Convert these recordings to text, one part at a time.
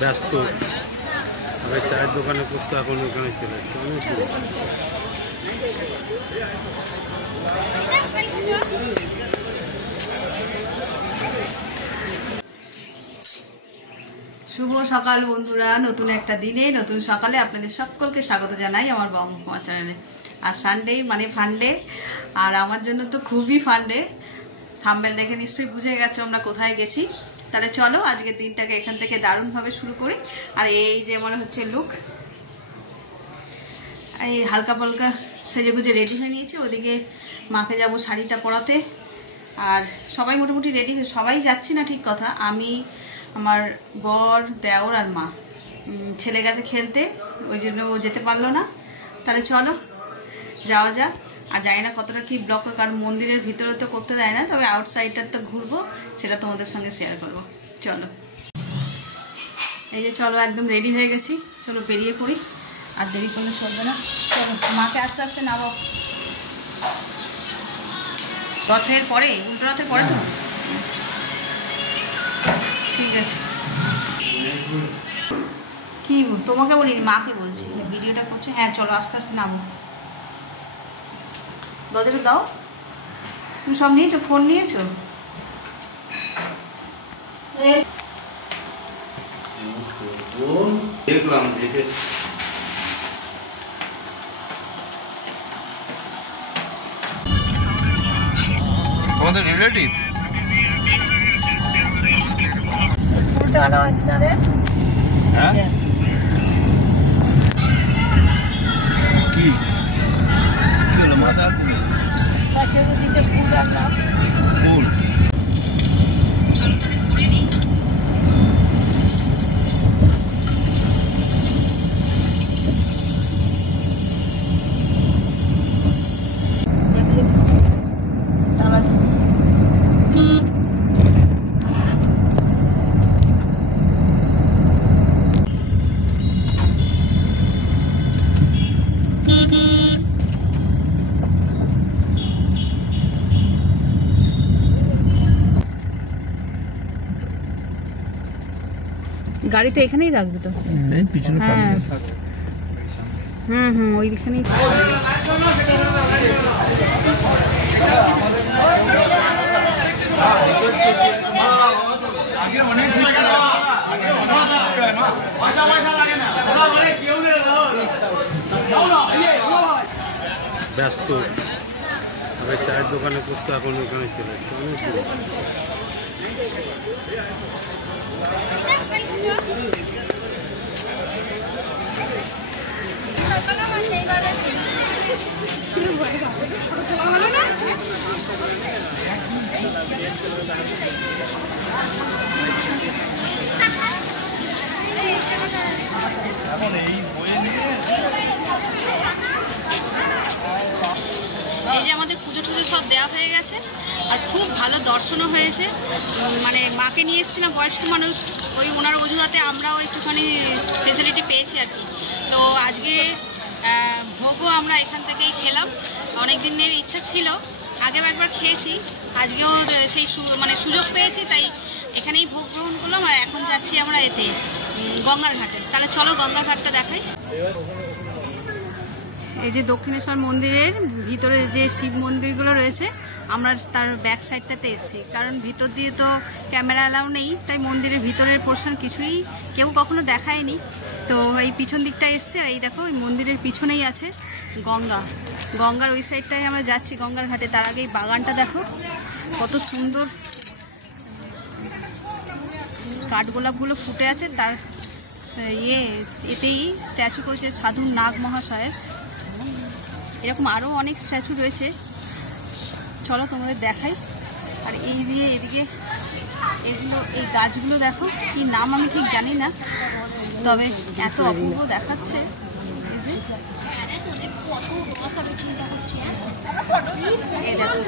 ব্যস্ত। আবার চায়ের দোকানে করতে এখন ওখানে চলে যাচ্ছে অনেক দূর। শুভ সকাল বন্ধুরা, নতুন একটা দিনে নতুন সকালে আপনাদের সকলকে স্বাগত জানাই আমার বঙ্গকুমার চ্যানেলে। আর সানডে মানে ফান্ডে, আর আমার জন্য তো খুবই ফান্ডে। থাম্বনেল দেখে নিশ্চয়ই বুঝে গেছো আমরা কোথায় গেছি। তাহলে চলো আজকের দিনটাকে এখান থেকে দারুণভাবে শুরু করি। আর এই যে মনে হচ্ছে লুক, এই হালকা পালকা সেজে গুজে রেডি হয়ে নিয়েছি। ওদিকে মাকে যাব শাড়িটা পরাতে। আর সবাই মোটামুটি রেডি, সবাই যাচ্ছি না ঠিক কথা, আমি, আমার বর, দেওর আর মা। ছেলে গেছে খেলতে, ওই জন্য ও যেতে পারলো না। তাহলে চলো যাওয়া যাক। আর জানি না কতটা কি ব্লক, কারণ মন্দিরের ভিতরে তো করতে দেয় না, তবে আউটসাইডটার তো ঘুরবো, সেটা তোমাদের সঙ্গে শেয়ার করবো। চলো, এই যে চলো একদম রেডি হয়ে গেছি, চলো বেরিয়ে পড়ি। আর দেরি করলে চলবে না। চলো মাকে আস্তে আস্তে নামাবো। রথের পরে, উল্টো রথের পরে তো ঠিক আছে। কি তোমাকে বলিনি, মাকে বলছি, ভিডিওটা করছে। হ্যাঁ চলো আস্তে আস্তে নামো। দরজাটা দাও। তুমি সব নিয়েছো? ফোন নিয়েছো? দেখলাম, দেখে আমাদের রিলেটিভ হ্যাঁ কি হলো মাথা ফুল গাড়ি তো এখানেই রাখবে তো। হ্যাঁ ওইখানেই। ব্যস্ত। আবার চায়ের দোকানে করতে এখন ওখানে চলে যাচ্ছে অনেক দূর। এই যে আমাদের পুজো টুজো সব দেওয়া হয়ে গেছে, আর খুব ভালো দর্শনও হয়েছে। মানে মাকে নিয়ে এসেছিলাম, বয়স্ক মানুষ, ওই ওনার অজুহাতে আমরাও একটুখানি ফেসিলিটি পেয়েছি আর কি। তো আজকে ভোগও আমরা এখান থেকেই খেলাম। অনেক দিনের ইচ্ছা ছিল, আগেও একবার খেয়েছি, আজকেও সেই মানে সুযোগ পেয়েছি, তাই এখানেই ভোগ গ্রহণ করলাম। আর এখন যাচ্ছি আমরা এতে গঙ্গার ঘাটে। তাহলে চলো গঙ্গার ঘাটটা দেখাই। এই যে দক্ষিণেশ্বর মন্দিরের ভিতরে যে শিব মন্দিরগুলো রয়েছে, আমরা তার ব্যাক সাইডটাতে এসেছি, কারণ ভিতর দিয়ে তো ক্যামেরা অ্যালাউ নেই, তাই মন্দিরের ভিতরের পোর্শন কিছুই কেউ কখনো দেখায়নি। তো এই পিছন দিকটা এসছে, আর এই দেখো এই মন্দিরের পিছনেই আছে গঙ্গা। গঙ্গার ওই সাইডটায় আমরা যাচ্ছি, গঙ্গার ঘাটে। তার আগে এই বাগানটা দেখো কত সুন্দর, কাঠগোলাপগুলো ফুটে আছে। তার এতেই স্ট্যাচু করেছে সাধু নাগ মহাশয়ের। এরকম আরও অনেক স্ট্যাচু রয়েছে, চলো তোমাদের দেখাই। আর এই দিয়ে এদিকে এগুলো, এই গাছগুলো দেখো, কি নাম আমি ঠিক জানি না, তবে এত অপূর্ব দেখাচ্ছে। এই দেখো,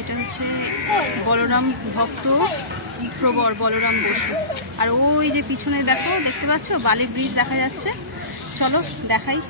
এটা হচ্ছে বলরাম ভক্ত প্রবর বলরাম বসু। আর ওই যে পিছনে দেখো, দেখতে পাচ্ছ বালি ব্রিজ দেখা যাচ্ছে। চলো দেখাই।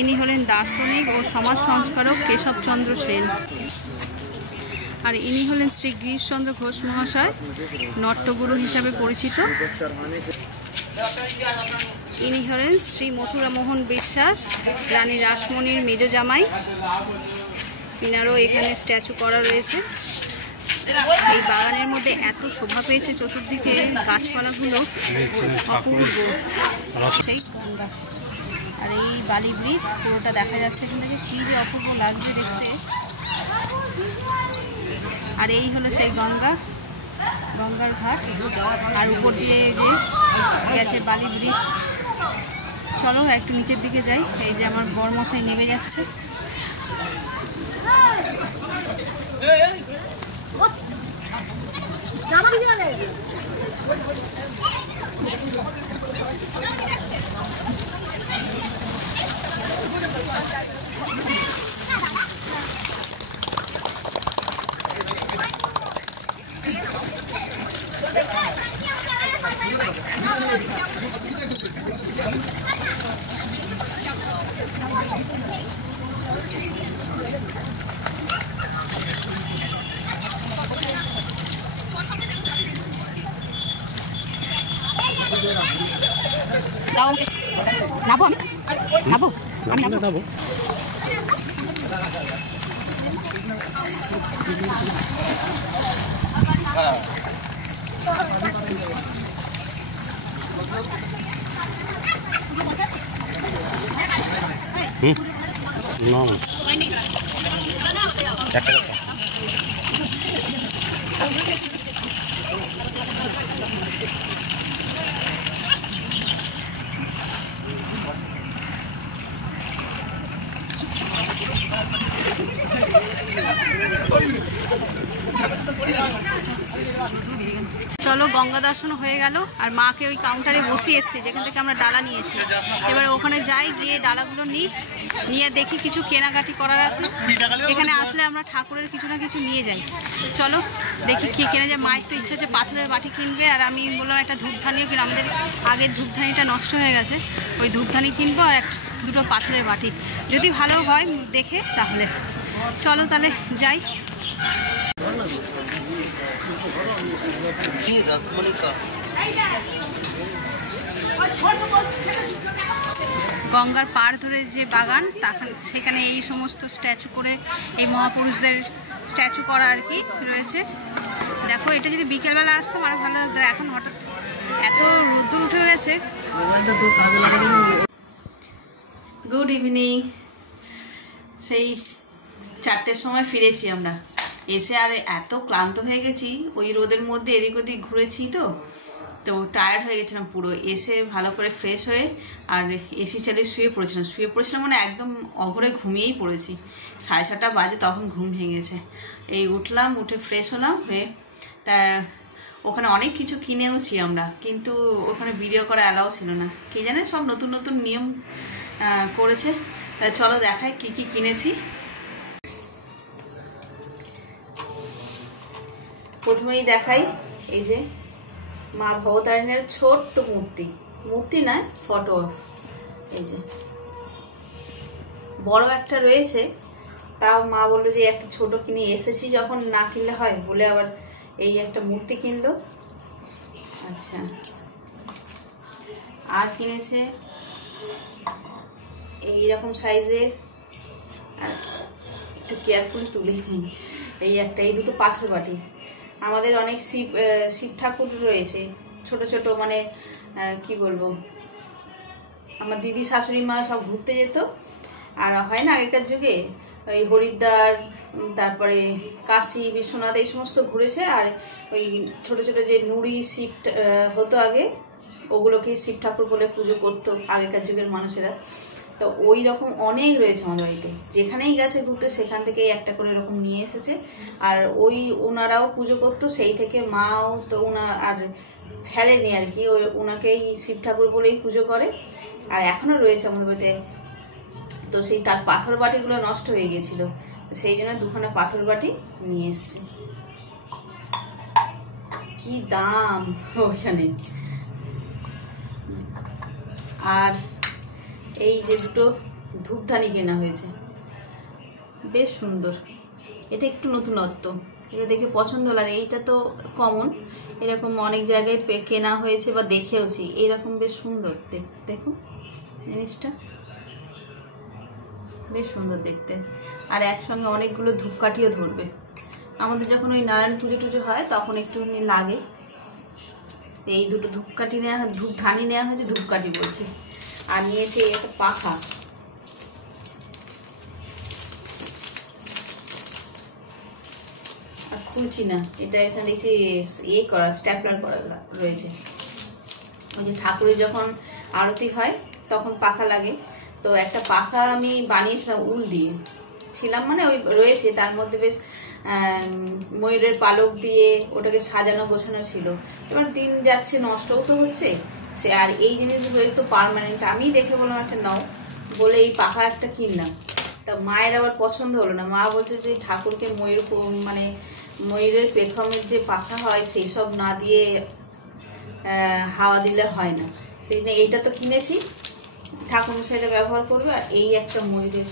ইনি হলেন দার্শনিক ও সমাজ সংস্কারক কেশবচন্দ্র সেন। আর ইনি হলেন শ্রী গিরিশচন্দ্র ঘোষ মহাশয়, নট্যগুরু হিসাবে পরিচিত। ইনি হলেন শ্রী মথুরামোহন বিশ্বাস, রানী রাসমণির মেজ জামাই। ইনারও এখানে স্ট্যাচু করা রয়েছে। এই বাগানের মধ্যে এত শোভা পেয়েছে, চতুর্দিকে গাছপালাগুলো অপূর্ব। সেই গঙ্গা আর এই বালি ব্রিজ পুরোটা দেখা যাচ্ছে এখান থেকে, কী যে অপূর্ব লাগছে দেখতে। আর এই হলো সেই গঙ্গা, গঙ্গার ঘাট, আর উপর দিয়ে যে গেছে বালি ব্রিজ। চলো একটু নিচের দিকে যাই। এই যে আমার বরমশাই নেমে যাচ্ছে। নাবো আমি নাবো আমি নাবো। চলো গঙ্গা দর্শন হয়ে গেল, আর মাকে ওই কাউন্টারে বসিয়ে এসছে যেখান থেকে আমরা ডালা নিয়েছি। এবার ওখানে যাই, গিয়ে ডালাগুলো নিয়ে দেখি কিছু কেনাকাটি করার আছে। এখানে আসলে আমরা ঠাকুরের কিছু না কিছু নিয়ে যাই। চলো দেখি কী কেনা যায়। মায়ের তো ইচ্ছা হচ্ছে পাথরের বাটি কিনবে, আর আমি বললাম একটা ধূপধানিও কিনে, আমাদের আগের ধূপধানিটা নষ্ট হয়ে গেছে, ওই ধূপধানি কিনবো আর দুটো পাথরের বাটি, যদি ভালো হয় দেখে তাহলে। চলো তাহলে যাই। গঙ্গার পাড় ধরে যে বাগান, সেখানে এই সমস্ত স্ট্যাচু করে, এই মহাপুরুষদের স্ট্যাচু করা আর কি রয়েছে। দেখো, এটা যদি বিকেলবেলা আসতাম আর ভালো হতো, এখন হঠাৎ এত রোদ্দুর উঠে গেছে। Good evening. সেই 4টের সময় ফিরেছি আমরা। এসে আর এত ক্লান্ত হয়ে গেছি, ওই রোদের মধ্যে এদিক ওদিক ঘুরেছি তো টায়ার্ড হয়ে গেছিলাম পুরো। এসে ভালো করে ফ্রেশ হয়ে আর এসি চালিয়ে শুয়ে পড়েছিলাম মানে একদম অঘরে ঘুমিয়েই পড়েছি। 6:30 বাজে তখন ঘুম ভেঙেছে। এই উঠলাম, উঠে ফ্রেশ হলাম হয়ে, তা ওখানে অনেক কিছু কিনেওছি আমরা, কিন্তু ওখানে ভিডিও করা অ্যালাউ ছিল না। কে জানে সব নতুন নতুন নিয়ম করেছে। তাই চলো দেখাই কি কি কিনেছি। প্রথমেই দেখাই এই যে মা ভবতারিণীর ছোট্ট মূর্তি নয়, ফটো। এই যে বড় একটা রয়েছে, তাও মা বললো যে একটা ছোট কিনে এসেছি যখন, না কিনলে হয় বলে আবার এই একটা মূর্তি কিনলো। আচ্ছা, আর কিনেছে এইরকম সাইজের, আর একটু কেয়ারফুলি তুলে এই একটা, এই দুটো পাথর বাটি। আমাদের অনেক শিব ঠাকুর রয়েছে ছোট ছোট, মানে কি বলবো, আমার দিদি শাশুড়ি মা সব ঘুরতে যেত, আর হয় না আগেকার যুগে ওই হরিদ্বার, তারপরে কাশী বিশ্বনাথ এই সমস্ত ঘুরেছে, আর ওই ছোট ছোট যে নুড়ি শিব হতো আগে, ওগুলোকে শিব ঠাকুর বলে পুজো করতো আগেকার যুগের মানুষেরা। তো ওই রকম অনেক রয়েছে আমাদের বাড়িতে, যেখানেই গেছে ঘুরতে সেখান থেকেই একটা করে এরকম নিয়ে এসেছে। আর ওই ওনারাও পুজো করতো, সেই থেকে মাও তো আর ফেলেনি আর কি, ওনাকেই শিব ঠাকুর বলেই পুজো করে, আর এখনও রয়েছে আমাদের বাড়িতে। তো সেই তার পাথর বাটিগুলো নষ্ট হয়ে গেছিলো, সেই জন্য 2খানা পাথর বাটি নিয়ে এসছি। কি দাম ওইখানে! আর এই যে দুটো ধূপধানি কেনা হয়েছে, বেশ সুন্দর। এটা একটু নতুনত্ব, এটা দেখে পছন্দ হলো। আর এইটা তো কমন, এরকম অনেক জায়গায় কেনা হয়েছে বা দেখেওছি। এইরকম বেশ সুন্দর দেখুন জিনিসটা, বেশ সুন্দর দেখতে। আর একসঙ্গে অনেকগুলো ধূপকাঠিও ধরবে। আমাদের যখন ওই নারায়ণ পুজো টুজো হয় তখন একটুখানি লাগে। এই দুটো ধূপকাঠি নেওয়া, ধূপধানি নেওয়া হয়েছে, ধূপকাঠি বলছে। আর নিয়েছে একটা পাখা, আর খুলছি না। এটা এখানে দেখছি করা, স্ট্যাপলার করা রয়েছে। ওই যে ঠাকুরের যখন আরতি হয় তখন পাখা লাগে, তো একটা পাখা আমি বানিয়েছিলাম উল দিয়ে ছিলাম, মানে ওই রয়েছে তার মধ্যে বেশ ময়ূরের পালক দিয়ে ওটাকে সাজানো গোছানো ছিল। এবার দিন যাচ্ছে, নষ্টও তো হচ্ছে সে। আর এই জিনিসগুলো একটু পার্মানেন্ট, আমি দেখে বললাম একটা নাও বলে এই পাখা একটা কিনলাম। তা মায়ের আবার পছন্দ হলো না, মা বলছে যে ঠাকুরকে মানে ময়ূরের পেখমের যে পাখা হয় সেই সব না দিয়ে হাওয়া দিলে হয় না। সেই জন্য এইটা তো কিনেছি, ঠাকুর সেটা ব্যবহার করবে। আর এই একটা ময়ূরের,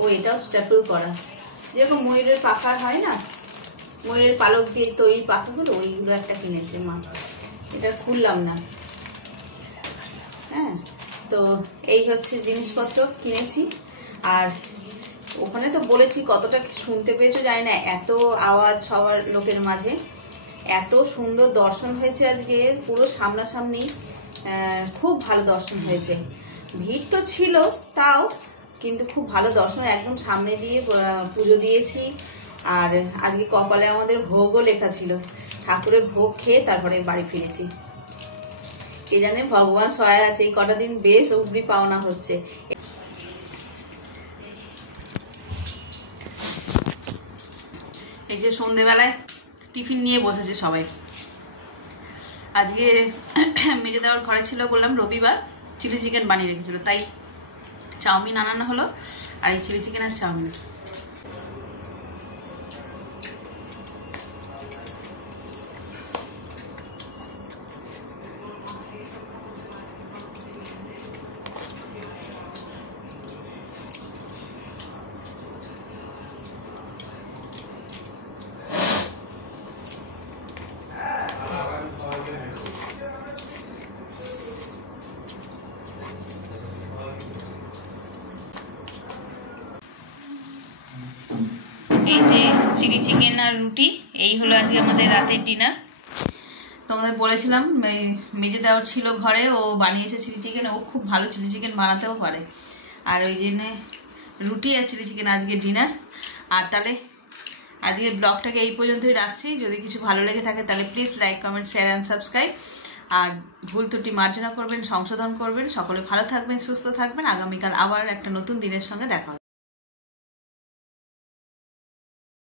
ও এটাও স্ট্যাপল করা, যেরকম ময়ূরের পাখা হয় না, ময়ূরের পালক দিয়ে তৈরি পাখাগুলো, ওইগুলো একটা কিনেছে মা। এটা খুললাম না। হ্যাঁ, তো এই হচ্ছে জিনিসপত্র কিনেছি। আর ওখানে তো বলেছি, কতটা শুনতে পেয়েছো জানি না, এত আওয়াজ সবার লোকের মাঝে, এত সুন্দর দর্শন হয়েছে আজকে, পুরো সামনাসামনি, খুব ভালো দর্শন হয়েছে। ভিড় তো ছিল তাও, কিন্তু খুব ভালো দর্শন, একদম সামনে দিয়ে পুজো দিয়েছি। আর আজকে কপালে আমাদের ভোগও লেখা ছিল, ঠাকুরের ভোগ খেয়ে তারপরে বাড়ি ফিরেছি। কে জানে ভগবান সহায় আছে, এই কটা দিন বেশ উপরি পাওনা হচ্ছে। এই যে সন্ধেবেলায় টিফিন নিয়ে বসেছে সবাই। আজকে মেজে দেওয়ার ঘরে ছিল, বললাম রবিবার, চিলি চিকেন বানিয়ে রেখেছিল, তাই চাউমিন আনানো হলো। আর এই চিলি চিকেন আর চাউমিন। এই যে চিলি চিকেন আর রুটি, এই হলো আজকে আমাদের রাতের ডিনার। তোমাদের বলেছিলাম মেজে দেওয়ার ছিল ঘরে, ও বানিয়েছে চিলি চিকেন, ও খুব ভালো চিলি চিকেন বানাতেও পারে। আর ওই জন্যে রুটি আর চিলি চিকেন আজকে ডিনার। আর তাহলে আজকের ব্লগটাকে এই পর্যন্তই রাখছি। যদি কিছু ভালো লেগে থাকে তাহলে please like, comment, share and subscribe. আর ভুল ত্রুটি মার্জনা করবেন, সংশোধন করবেন। সকলে ভালো থাকবেন, সুস্থ থাকবেন। আগামীকাল আবার একটা নতুন দিনের সঙ্গে দেখা হবে।